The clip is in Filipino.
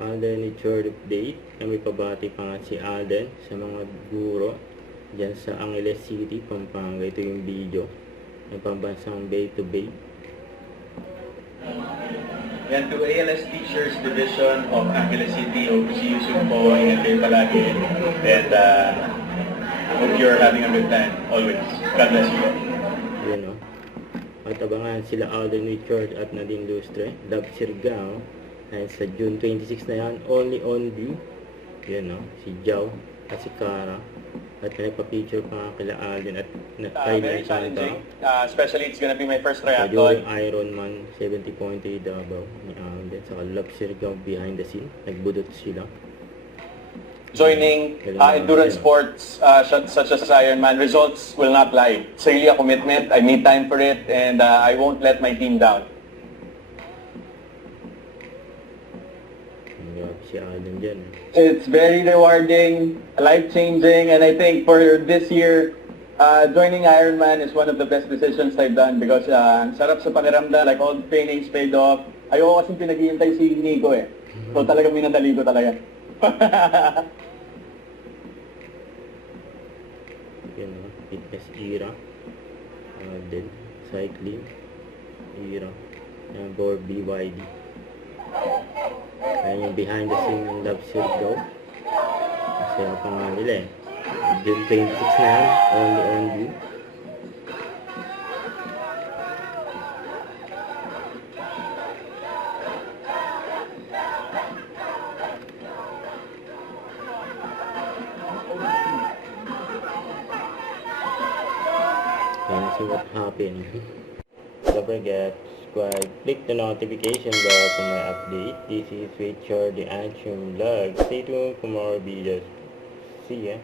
Alden Richard update. Kami pabati pa nga si Alden sa mga guro dyan sa Angeles City, Pampanga. Ito yung video ng pambansang Bay to Bay. Yan to ALS Teachers Division of Angeles City. Hope to see you soon po. Ingat kayo palagi. And hope you're having a good time always. God bless you. Yun o. At abangan sila Alden Richard at Nadine Lustre. Love Sirgao. Ay sa June 26 na yan. Only on view. Yun o. Si Jao at si Cara. At may pa-picture pa nga kila Alden at kay Very Santa. challenging. Especially it's gonna be my first Yung triathlon. Ironman 70.8 Davao ni Alden. Saka Love Sirgao behind the scene. Nagbudot sila. Joining endurance sports such as Ironman, results will not lie. It's really a commitment. I made time for it, and I won't let my team down. Si Alden dyan. It's very rewarding, life-changing, and I think for this year, joining Ironman is one of the best decisions I've done because ang sarap sa pakiramdam, like all the trainings paid off. Ayoko kasing pinag-iintay si Nico eh. So talagang minadali ko talaga. Yan o, fitness era. Alden, cycling era. Yan, for BYD. Ayan yung behind the scene ng Love Circle. Kasi ang pangalan nila eh. June 26 na yan. Only on view. Let's see what happened. Don't forget, subscribe, click the notification bell for my update. This is Richard the Action Vlog. Stay tuned for more videos. See ya.